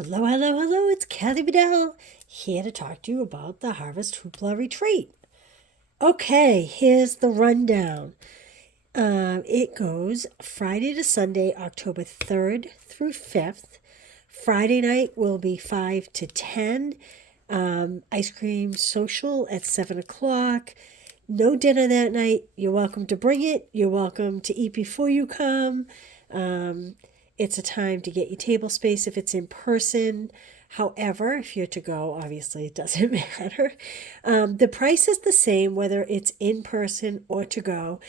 Hello, hello, hello. It's Kathy Bedell here to talk to you about the Harvest Hoopla Retreat. Okay, here's the rundown. It goes Friday to Sunday, October 3rd through 5th. Friday night will be 5 to 10. Ice cream social at 7 o'clock. No dinner that night. You're welcome to bring it. You're welcome to eat before you come. It's a time to get your table space if it's in person. However, if you're to go, obviously it doesn't matter. The price is the same whether it's in person or to go.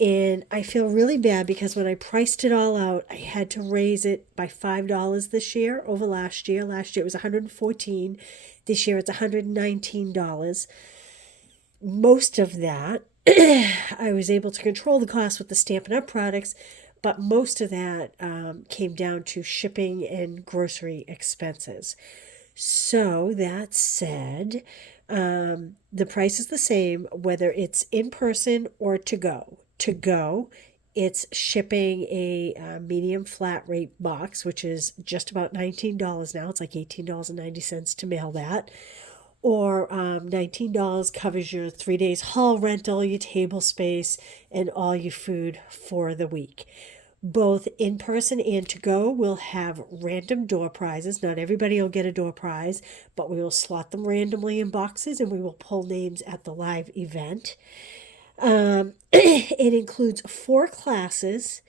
And I feel really bad because when I priced it all out, I had to raise it by $5 this year over last year. Last year it was $114. This year it's $119. Most of that, I was able to control the cost with the Stampin' Up! Products, but most of that came down to shipping and grocery expenses. So that said, the price is the same whether it's in person or to go. To go, it's shipping a medium flat rate box, which is just about $19 now. It's like $18.90 to mail that. Or $19 covers your 3 days hall rental, your table space, and all your food for the week. Both in person and to go will have random door prizes. Not everybody will get a door prize, but we will slot them randomly in boxes and we will pull names at the live event. It includes 4 classes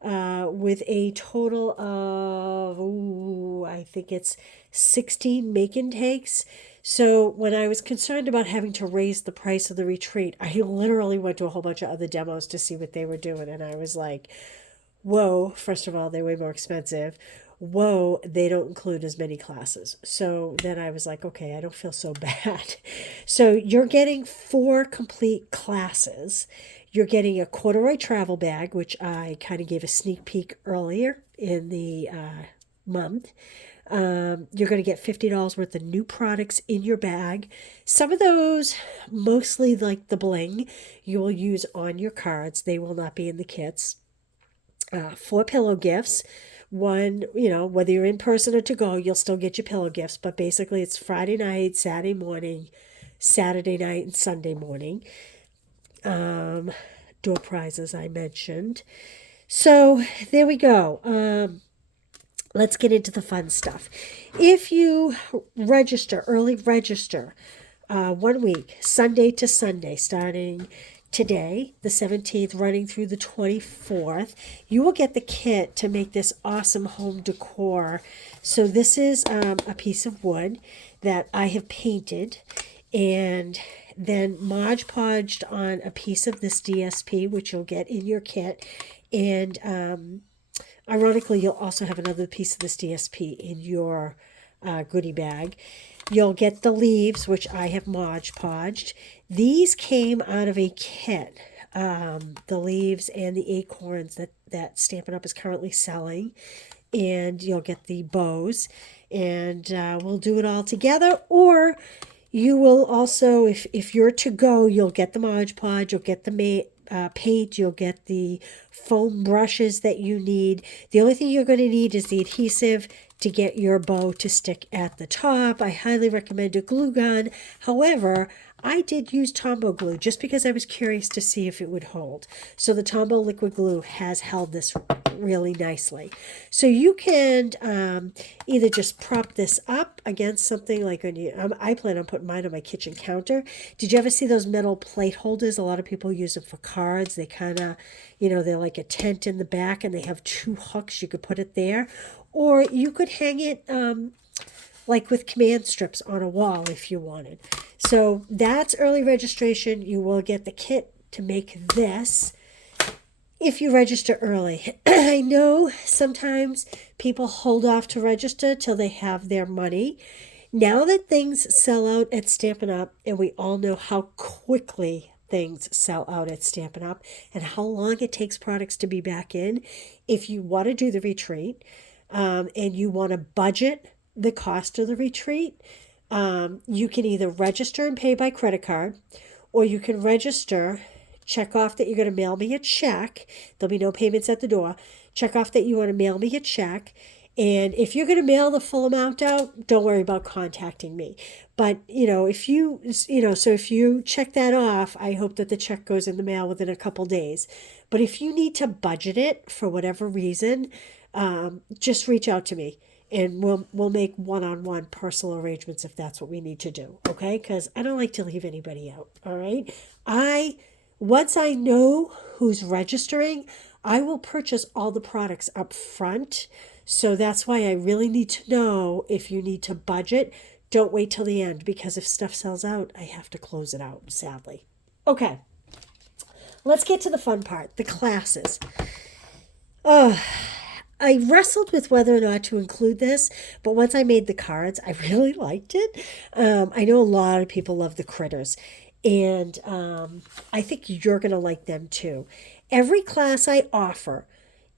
with a total of, I think it's 16 make and takes. So when I was concerned about having to raise the price of the retreat, I literally went to a whole bunch of other demos to see what they were doing. And I was like, whoa, first of all, they're way more expensive. Whoa, they don't include as many classes. So then I was like, okay, I don't feel so bad. So you're getting 4 complete classes. You're getting a corduroy travel bag, which I kind of gave a sneak peek earlier in the month. You're going to get $50 worth of new products in your bag. Some of those, mostly like the bling, you will use on your cards. They will not be in the kits. 4 pillow gifts. One, whether you're in person or to go, you'll still get your pillow gifts, but basically it's Friday night, Saturday morning, Saturday night, and Sunday morning. Door prizes I mentioned. So there we go. Let's get into the fun stuff. If you early register, 1 week, Sunday to Sunday, starting today, the 17th, running through the 24th, you will get the kit to make this awesome home decor. So this is a piece of wood that I have painted and then Mod Podged on a piece of this DSP, which you'll get in your kit. And ironically, you'll also have another piece of this DSP in your goodie bag. You'll get the leaves, which I have Mod Podged. These came out of a kit. The leaves and the acorns that Stampin' Up! Is currently selling. And you'll get the bows. And we'll do it all together. Or you will also, if you're to go, you'll get the Mod Podge, you'll get the paint, you'll get the foam brushes that you need. The only thing you're going to need is the adhesive to get your bow to stick at the top. I highly recommend a glue gun. However, I did use Tombow glue just because I was curious to see if it would hold. So the Tombow liquid glue has held this really nicely. So you can either just prop this up against something like I plan on putting mine on my kitchen counter. Did you ever see those metal plate holders? A lot of people use them for cards. They kind of, they're like a tent in the back and they have 2 hooks. You could put it there. Or you could hang it like with command strips on a wall if you wanted. So that's early registration. You will get the kit to make this if you register early. I know sometimes people hold off to register till they have their money. Now that things sell out at Stampin' Up, and we all know how quickly things sell out at Stampin' Up and how long it takes products to be back in, if you want to do the retreat and you want to budget the cost of the retreat, you can either register and pay by credit card, or you can register, check off that you're going to mail me a check. There'll be no payments at the door. Check off that you want to mail me a check, And if you're going to mail the full amount out, don't worry about contacting me. But, if so if you check that off, I hope that the check goes in the mail within a couple days. But if you need to budget it for whatever reason, just reach out to me and we'll make one-on-one personal arrangements if that's what we need to do. Okay? Because I don't like to leave anybody out. All right? Once I know who's registering, I will purchase all the products up front. So that's why I really need to know if you need to budget. Don't wait till the end, because if stuff sells out, I have to close it out, sadly. Okay, let's get to the fun part, the classes. I wrestled with whether or not to include this, but once I made the cards, I really liked it. I know a lot of people love the critters, and I think you're going to like them too. Every class I offer,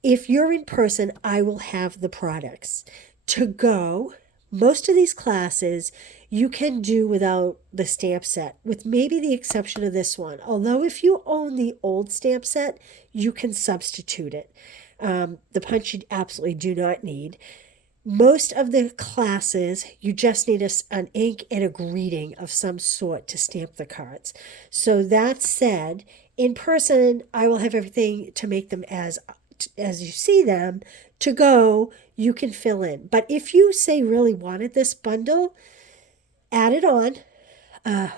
if you're in person, I will have the products. To go, most of these classes you can do without the stamp set, with maybe the exception of this one. Although if you own the old stamp set, you can substitute it. The punch you absolutely do not need. Most of the classes, you just need an ink and a greeting of some sort to stamp the cards. So that said, in person, I will have everything to make them as you see them. To go, you can fill in. But if you say really wanted this bundle, add it on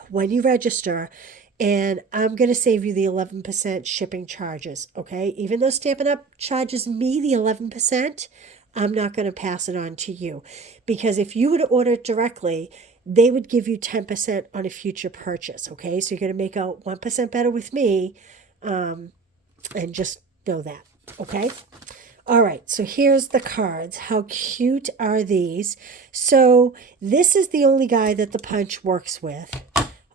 when you register, and I'm going to save you the 11% shipping charges, okay? Even though Stampin' Up! Charges me the 11%, I'm not going to pass it on to you. Because if you would order it directly, they would give you 10% on a future purchase, okay? So you're going to make out 1% better with me, and just know that, okay? All right, so here's the cards. How cute are these? So this is the only guy that the punch works with.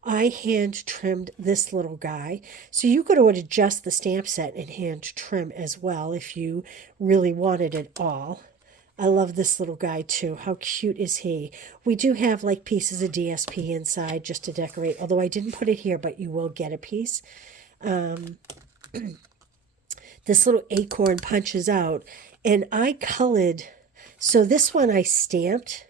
I hand trimmed this little guy. So you could order just the stamp set and hand trim as well if you really wanted it all. I love this little guy too. How cute is he? We do have like pieces of DSP inside just to decorate, although I didn't put it here, but you will get a piece. This little acorn punches out, and I colored. So this one I stamped,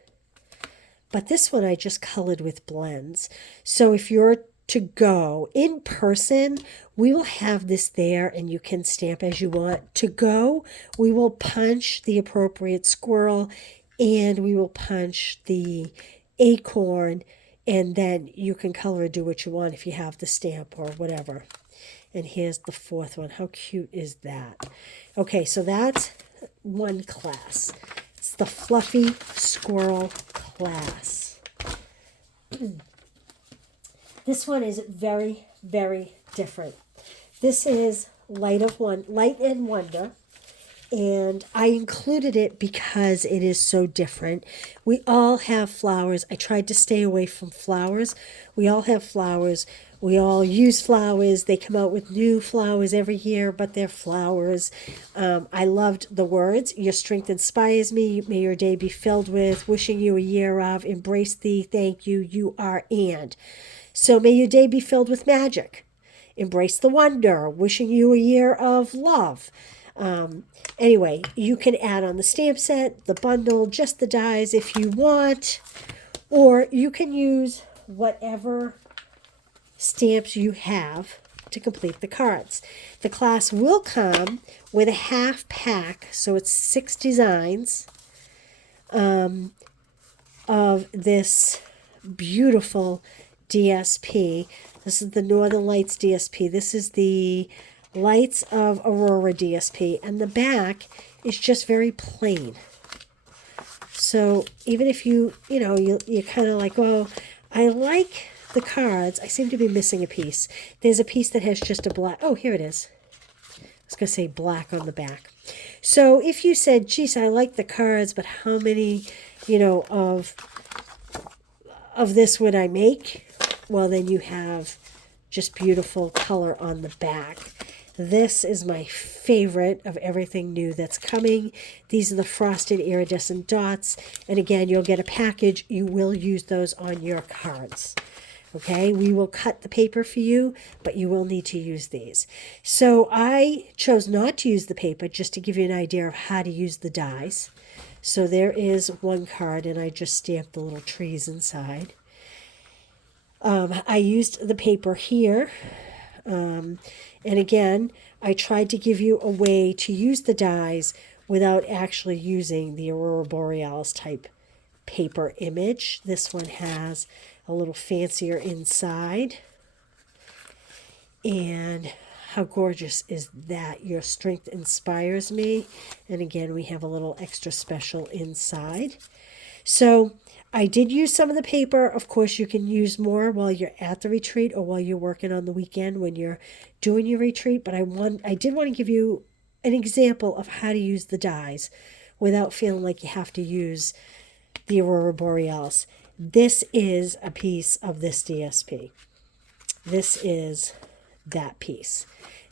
but this one I just colored with blends. So if you're to go in person, we will have this there and you can stamp as you want. To go, we will punch the appropriate squirrel and we will punch the acorn, and then you can color or do what you want if you have the stamp or whatever. And here's the fourth one. How cute is that? Okay, so that's one class. It's the Fluffy Squirrel class. This one is very, very different. This is Light and Wonder. And I included it because it is so different. We all have flowers. I tried to stay away from flowers. We all have flowers. We all use flowers. They come out with new flowers every year, but they're flowers. I loved the words. Your strength inspires me. May your day be filled with. Wishing you a year of. Embrace thee. Thank you. You are and. So may your day be filled with magic. Embrace the wonder. Wishing you a year of love. Anyway, you can add on the stamp set, the bundle, just the dies if you want, or you can use whatever stamps you have to complete the cards. The class will come with a half pack, so it's 6 designs of this beautiful DSP. This is the Northern Lights DSP. This is the Lights of Aurora DSP, and the back is just very plain. So even if you're kind of like, oh, I like the cards, I seem to be missing a piece. There's a piece that has just a black, oh, here it is. I was going to say black on the back. So if you said, geez, I like the cards, but how many, of this would I make? Well, then you have just beautiful color on the back. This is my favorite of everything new that's coming. These are the frosted iridescent dots. And again, you'll get a package. You will use those on your cards. Okay, we will cut the paper for you, but you will need to use these. So I chose not to use the paper just to give you an idea of how to use the dies. So there is one card, and I just stamped the little trees inside. I used the paper here. And again, I tried to give you a way to use the dies without actually using the Aurora Borealis type paper image. This one has a little fancier inside. And how gorgeous is that? Your strength inspires me. And again, we have a little extra special inside. So I did use some of the paper. Of course, you can use more while you're at the retreat or while you're working on the weekend when you're doing your retreat. But I did want to give you an example of how to use the dies without feeling like you have to use the Aurora Borealis. This is a piece of this DSP. This is that piece.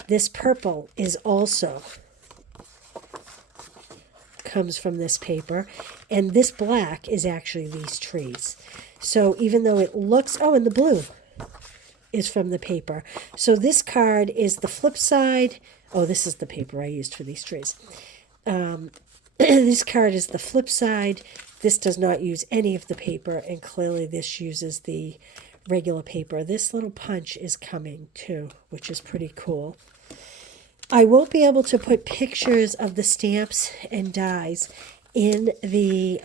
This purple is also comes from this paper, and this black is actually these trees. So even though it looks, oh, and the blue is from the paper. So this card is the flip side. Oh, this is the paper I used for these trees. This card is the flip side. This does not use any of the paper, and clearly this uses the regular paper. This little punch is coming too, which is pretty cool. I won't be able to put pictures of the stamps and dies in the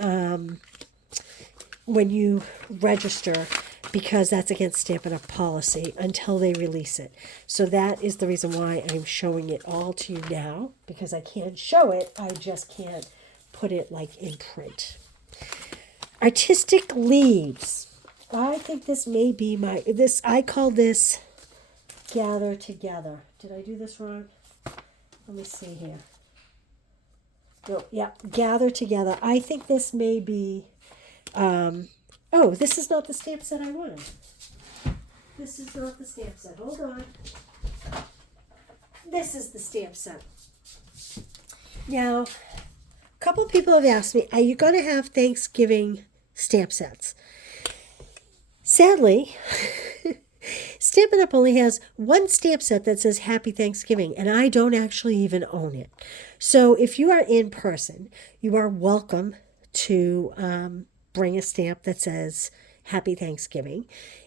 when you register, because that's against Stampin' Up! Policy until they release it. So that is the reason why I'm showing it all to you now, because I can't show it. I just can't put it like in print. Artistic leaves. I think this may be I call this Gather Together. Did I do this wrong? Let me see here. No, yeah, Gather Together. I think this may be, oh, this is not the stamp set I wanted. This is not the stamp set. Hold on. This is the stamp set. Now, a couple of people have asked me, are you going to have Thanksgiving stamp sets? Sadly, Stampin' Up! Only has one stamp set that says Happy Thanksgiving, and I don't actually even own it. So if you are in person, you are welcome to bring a stamp that says Happy Thanksgiving.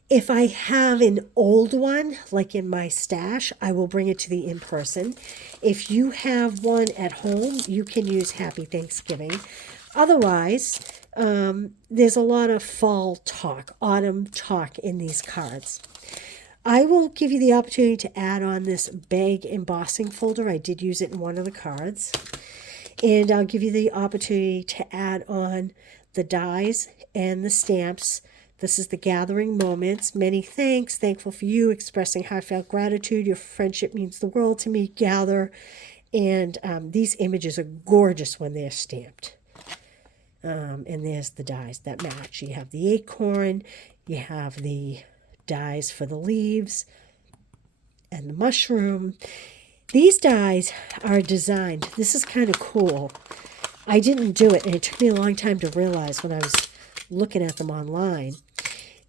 If I have an old one, like in my stash, I will bring it to the in-person. If you have one at home, you can use Happy Thanksgiving. Otherwise, there's a lot of fall talk, autumn talk in these cards. I will give you the opportunity to add on this bag embossing folder. I did use it in one of the cards. And I'll give you the opportunity to add on the dies and the stamps. This is the gathering moments. Many thanks. Thankful for you. Expressing heartfelt gratitude. Your friendship means the world to me. Gather. And these images are gorgeous when they're stamped. And there's the dies that match. You have the acorn. You have the dies for the leaves and the mushroom. These dies are designed. This is kind of cool. I didn't do it, and it took me a long time to realize when I was looking at them online.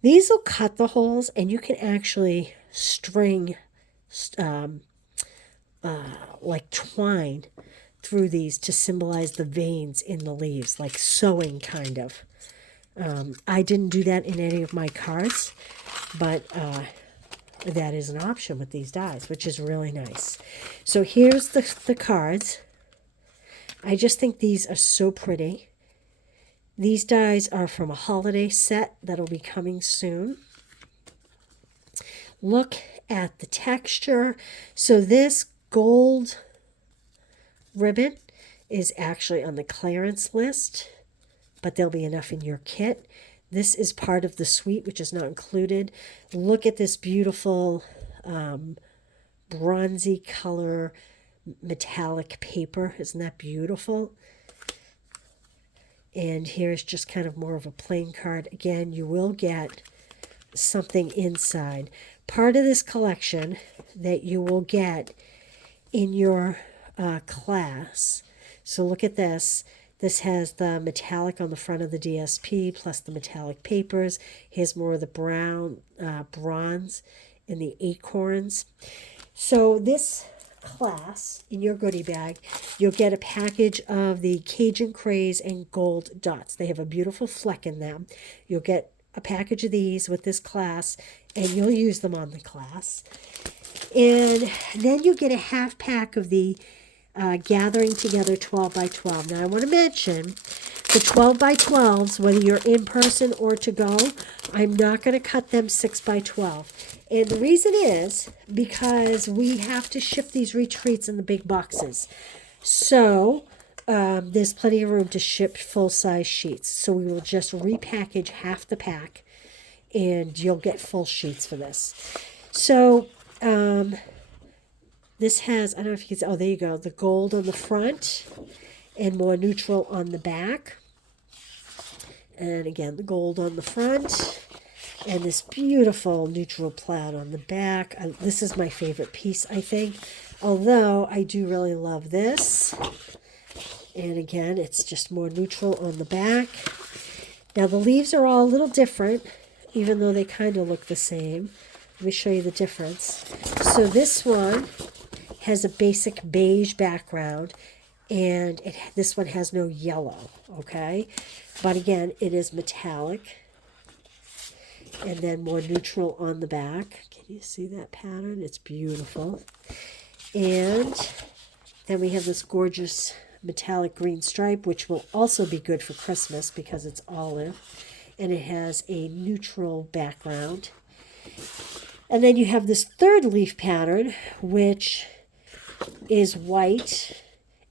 These will cut the holes, and you can actually string like twine through these to symbolize the veins in the leaves, like sewing kind of. I didn't do that in any of my cards, but that is an option with these dies, which is really nice. So here's the cards. I just think these are so pretty. These dies are from a holiday set that'll be coming soon. Look at the texture. So this gold ribbon is actually on the clearance list, but there'll be enough in your kit. This is part of the suite, which is not included. Look at this beautiful bronzy color metallic paper. Isn't that beautiful? And here's just kind of more of a plain card. Again, you will get something inside. Part of this collection that you will get in your class. So look at this. This has the metallic on the front of the DSP plus the metallic papers. Here's more of the brown bronze and the acorns. So this class, in your goodie bag, you'll get a package of the Cajun Craze and Gold Dots. They have a beautiful fleck in them. You'll get a package of these with this class, and you'll use them on the class. And then you get a half pack of the Gathering Together 12 by 12. Now, I want to mention the 12 by 12s, whether you're in person or to go, I'm not going to cut them 6 by 12. And the reason is because we have to ship these retreats in the big boxes. So there's plenty of room to ship full-size sheets. So we will just repackage half the pack, and you'll get full sheets for this. So this has, I don't know if you can see, oh, there you go, the gold on the front and more neutral on the back. And again, the gold on the front and this beautiful neutral plaid on the back. This is my favorite piece, I think, although I do really love this. And again, it's just more neutral on the back. Now, the leaves are all a little different, even though they kind of look the same. Let me show you the difference. So this one has a basic beige background, and this one has no yellow, okay? But again, it is metallic, and then more neutral on the back. Can you see that pattern? It's beautiful. And then we have this gorgeous metallic green stripe, which will also be good for Christmas because it's olive, and it has a neutral background. And then you have this third leaf pattern, which is white,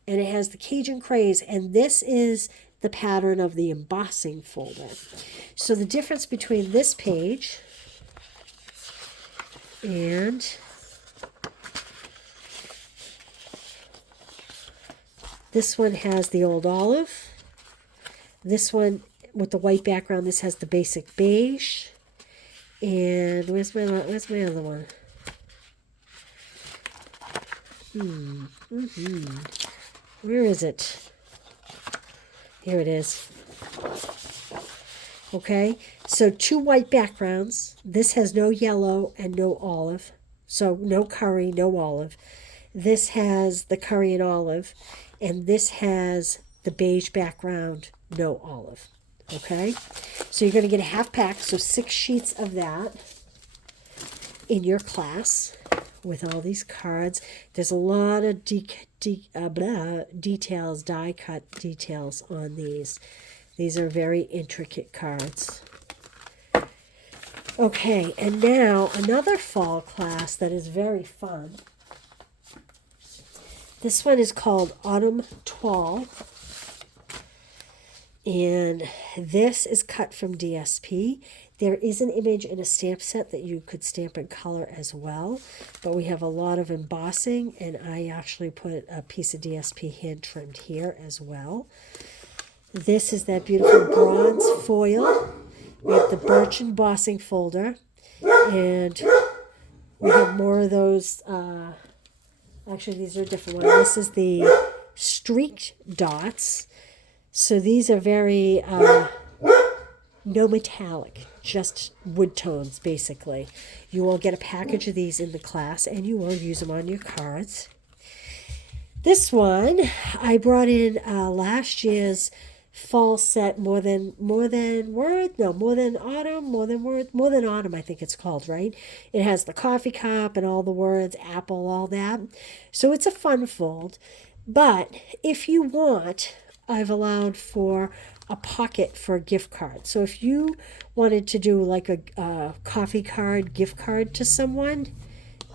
and it has the Cajun Craze, and this is the pattern of the embossing folder. So the difference between this page and this one has the old olive. This one with the white background, this has the basic beige. And where's my other one? Where is it? Here it is. Okay, so two white backgrounds. This has no yellow and no olive. So no curry, no olive. This has the curry and olive. And this has the beige background, no olive. Okay, so you're going to get a half pack, so 6 sheets of that in your class with all these cards. There's a lot of details, die-cut details on these. These are very intricate cards. Okay, and now another fall class that is very fun. This one is called Autumn Toile. And this is cut from DSP. There is an image in a stamp set that you could stamp in color as well. But we have a lot of embossing, and I actually put a piece of DSP hand trimmed here as well. This is that beautiful bronze foil. We have the birch embossing folder. And we have more of those. Actually, these are a different one. This is the streaked dots. So these are very, no metallic, just wood tones, basically. You will get a package of these in the class, and you will use them on your cards. This one, I brought in last year's fall set, more than autumn, I think it's called, right? It has the coffee cup and all the words, apple, all that. So it's a fun fold. But if you want, I've allowed for a pocket for a gift card. So if you wanted to do like a coffee card, gift card to someone,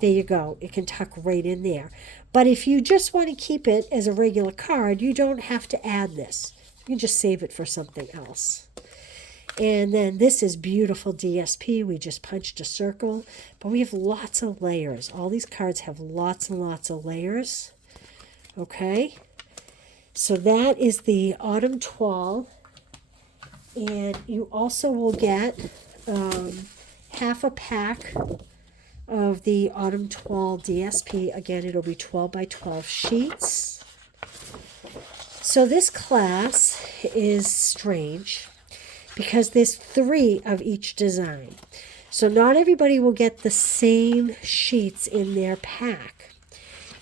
there you go. It can tuck right in there. But if you just want to keep it as a regular card, you don't have to add this. You can just save it for something else. And then this is beautiful DSP. We just punched a circle, but we have lots of layers. All these cards have lots and lots of layers. Okay. So that is the Autumn Toile, and you also will get half a pack of the Autumn Toile DSP. Again, it'll be 12 by 12 sheets. So this class is strange because there's 3 of each design. So not everybody will get the same sheets in their pack.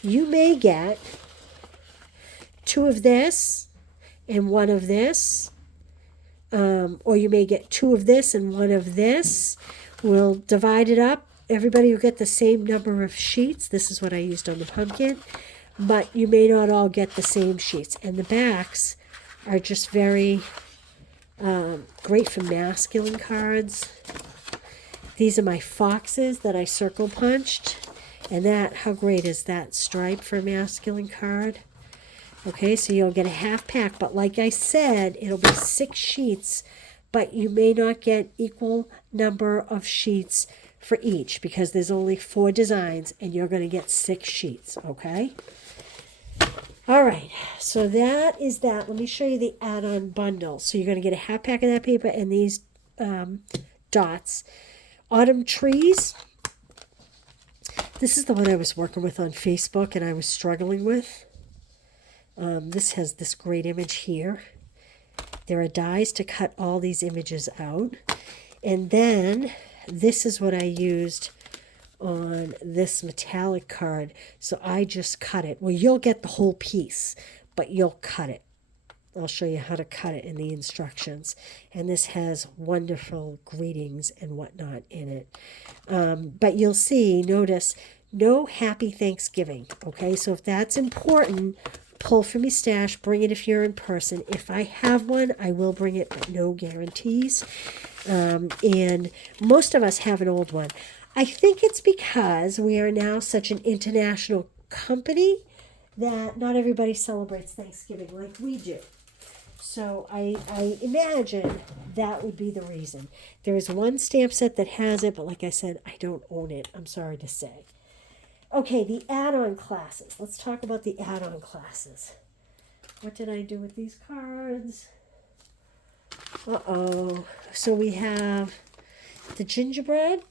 you may get 2 of this and 1 of this, or you may get 2 of this and 1 of this. We'll divide it up. Everybody will get the same number of sheets. This is what I used on the pumpkin, but you may not all get the same sheets. And the backs are just very great for masculine cards. These are my foxes that I circle punched. And that, how great is that stripe for a masculine card? Okay, so you'll get a half pack, but like I said, it'll be 6 sheets, but you may not get equal number of sheets for each because there's only 4 designs and you're going to get 6 sheets, okay? All right, so that is that. Let me show you the add-on bundle. So you're going to get a half pack of that paper and these dots. Autumn trees. This is the one I was working with on Facebook and I was struggling with. This has this great image here. There are dies to cut all these images out. And then this is what I used on this metallic card. So I just cut it. Well, you'll get the whole piece, but you'll cut it. I'll show you how to cut it in the instructions. And this has wonderful greetings and whatnot in it. But you'll see, notice, no Happy Thanksgiving. Okay, so if that's important, pull from your stash, bring it if you're in person. If I have one, I will bring it, but no guarantees. And most of us have an old one. I think it's because we are now such an international company that not everybody celebrates Thanksgiving like we do. So I imagine that would be the reason. There is one stamp set that has it, but like I said, I don't own it. I'm sorry to say. Okay, the add-on classes. Let's talk about the add-on classes. What did I do with these cards? Uh-oh. So we have the gingerbread.